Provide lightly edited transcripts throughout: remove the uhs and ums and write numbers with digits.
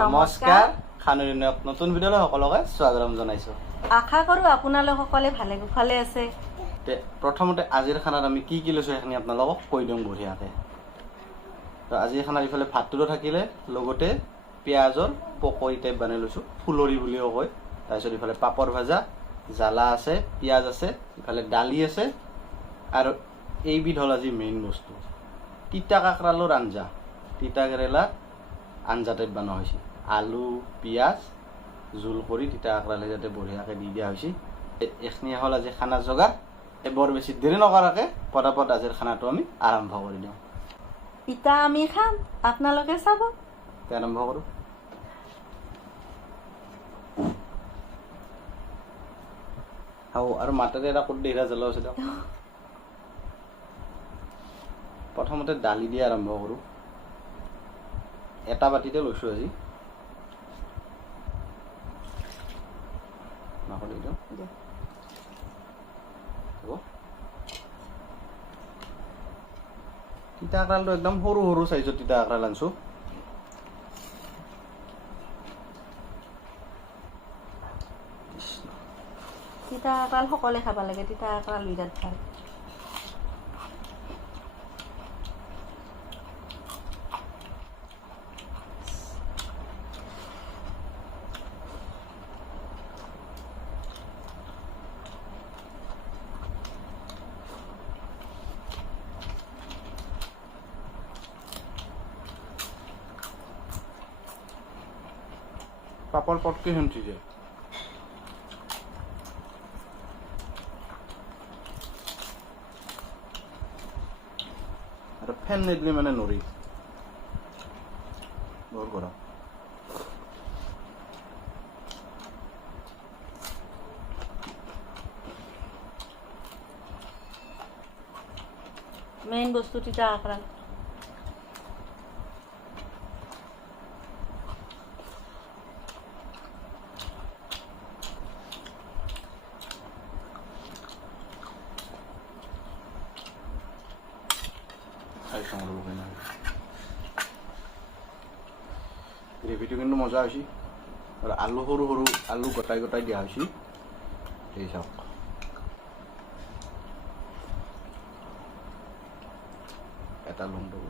নমস্কাৰ খানুৰিন নতুন ভিডিঅ'লৈ সকলোকে স্বাগতম জনাইছো। আশা কৰো আপোনালোক সকলে ভালে কুশলে আছে। প্ৰথমতে আজিৰ খানাত আমি কি লৈছো সেইখিনি আপোনালোকক কৈ দিওঁ বঢ়িয়াকে। তো আজিৰ খানাৰ ইফালে ভাতটো থাকিলে লগতে পিঁয়াজৰ পকৰি টাইপ বনাই লৈছো, ফুলৰি বুলিও কয়। তাৰপিছত ইফালে পাপৰ ভাজা, জ্বালা আছে, পিঁয়াজ আছে, ইফালে দালি আছে আৰু এইবিধ হ'ল আজি মেইন বস্তু তিতা কাকৰালৰ আঞ্জা। তিতা কেৰেলা আঞ্জা টাইপ বনোৱা হৈছে, আলু পিঁয়াজ জোল কৰি তিতা কাকৰালে যাতে বঢ়িয়াকৈ দি দিয়া হৈছে। এইখিনি হ'ল আজি খানা যোগাৰ। বৰ বেছি দেৰি নকৰাকৈ পটাপট আজিৰ খানাটো আমি আৰম্ভ কৰি দিওঁ। ইতা আমি খাম, আপোনালোকে চাব। আৰম্ভ কৰোঁ। আৰু মাতেৰে এটা ক'ত দেৰা জ্বলা আছে দিয়ক। প্ৰথমতে দালি দিয়ে আৰম্ভ কৰোঁ। এটা বাতিতে লৈছোঁ আজি। মাকৈ দি দিওঁ। তিতা কাকৰালটো একদম সৰু সৰু চাইজৰ তিতা কাকৰাল আনিছোঁ। তিতা কাকৰাল সকলোৱে খাব লাগে, তিতা কাকৰাল বিৰাট ভাল। পাপৰ পটকে শুনছি যে আৰু ফেন নিদিলে মানে নৰি বৰ গৰম। মেইন বস্তু তিতা কাকৰাল। গ্ৰেভিটো কিন্তু মজা হৈছে আৰু আলু সৰু সৰু আলু গোটাই গোটাই দিয়া হৈছে। এই চাওক এটা লং দিব।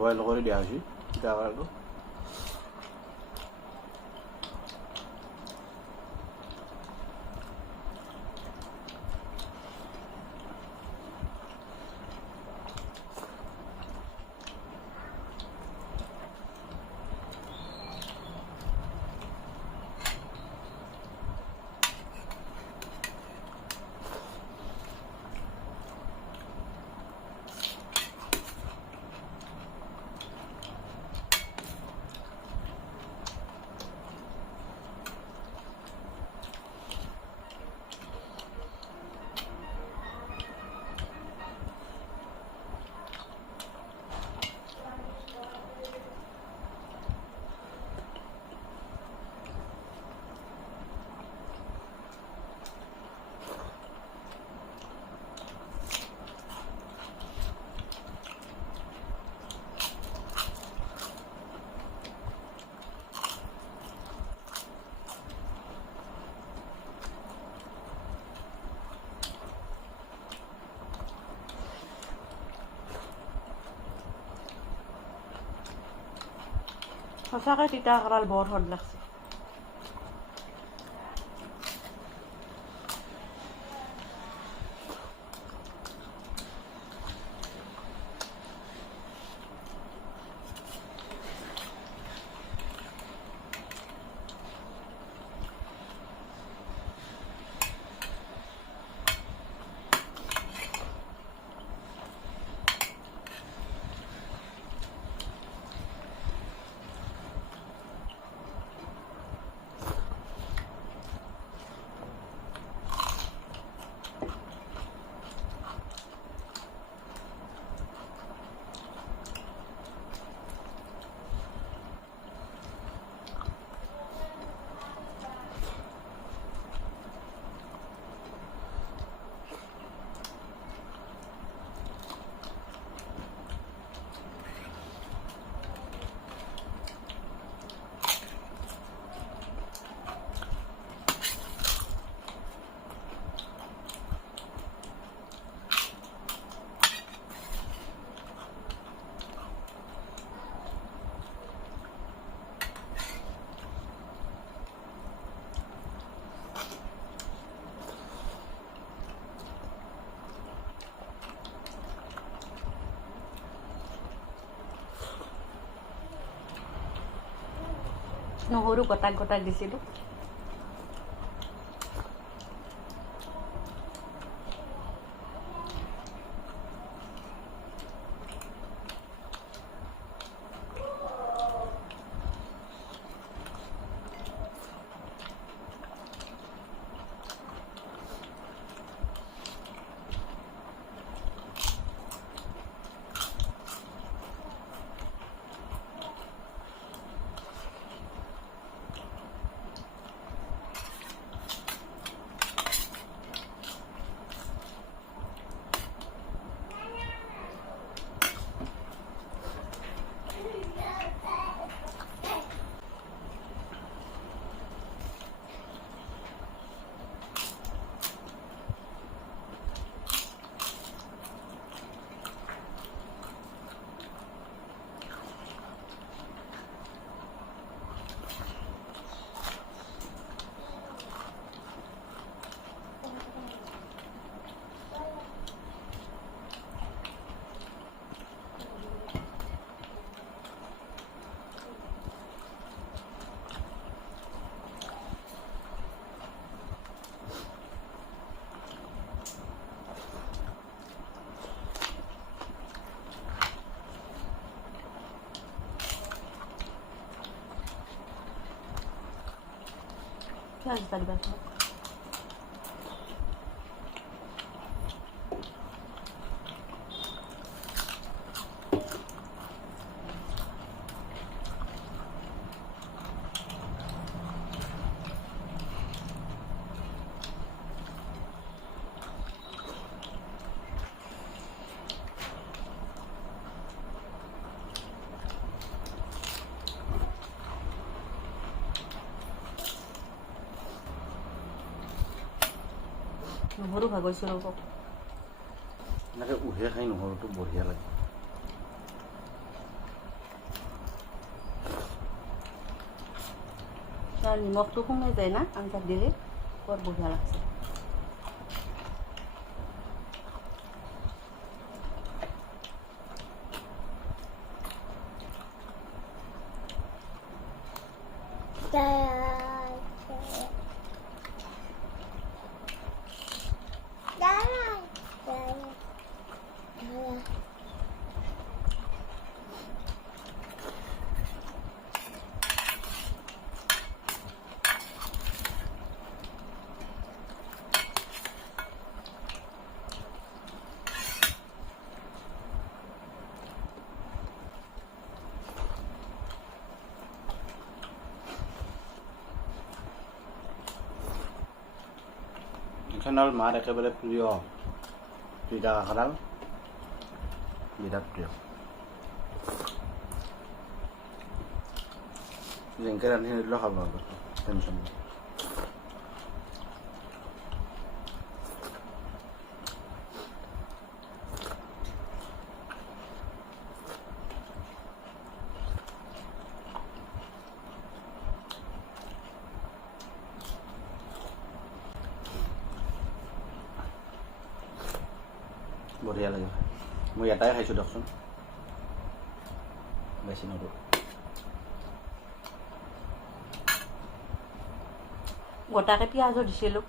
বইল কৰি দিয়া হৈছে তিতা কাকৰালটো। সঁচাকৈ তিতা কাকৰাল বৰ সোৱাদ লাগছে। নহৰু গটাক গটাক দিছিলোঁ। পিঁয়াজ এটা দিবা। নহৰু ভাগৰিছোঁ ৰ'ব। এনেকৈ উহে খাই নহৰুটো বঢ়িয়া লাগে। তাৰ নিমখটো সোমাই যায় না আঞ্জাত দিলে, বৰ বঢ়িয়া লাগছে। এইখন হ'ল মাৰ একেবাৰে প্ৰিয় তিতা কাঁকৰাল, বিৰাট প্ৰিয়। যেনেকৈ ৰান্ধি নিদিলেও খাব আৰু টেনশ্যন নাই। বঢ়িয়া লাগে। মই এটাই খাইছোঁ দিয়কচোন, বেছি নকৰোঁ। গোটাকে পিঁয়াজো দিছিলোঁ।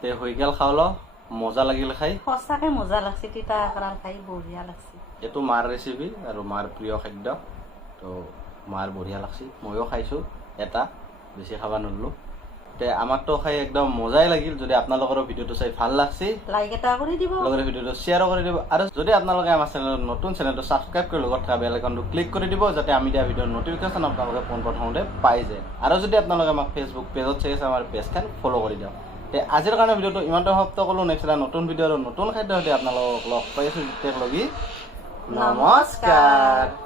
তে হৈ গেল খাওঁল, মজা লাগিল খাই। সঁচাকৈ মজা লাগছে, তিতা কাঁকৰাল খাই বঢ়িয়া লাগছে। এইটো মাৰ ৰেচিপি আৰু মাৰ প্ৰিয় খাদ্য, তো মাৰ বঢ়িয়া লাগছে। ময়ো খাইছোঁ এটা, বেছি খাব নোৱাৰিলোঁ। তে আমাকতো খাই একদম মজাই লাগিল। যদি আপোনালোকৰো ভিডিঅ'টো চাই ভাল লাগছে, লাইক এটা কৰি দিব, লগতে ভিডিঅ'টো শ্বেয়াৰো কৰি দিব। আৰু যদি আপোনালোকে আমাৰ চেনেলত নতুন চেনেলটো ছাবস্ক্ৰাইব কৰি লগত থকা বেল আইকনটো ক্লিক কৰি দিব, যাতে আমি দিয়া ভিডিঅ'ৰ নটিফিকেশ্যন আপোনালোকে পোনপ্ৰথমতে পাই যায়। আৰু যদি আপোনালোকে আমাক ফেচবুক পেজত চাই আছে, আমাৰ পেজখন ফ'ল' কৰি দিয়ক। তে আজিৰ কাৰণে ভিডিঅ'টো ইমানতে সমাপ্ত কৰিলোঁ। নেক্সট এটা নতুন ভিডিঅ' আৰু নতুন খাদ্যৰ সৈতে আপোনালোকক লগ পাইছোঁ। তেতিয়ালৈকে নমস্কাৰ।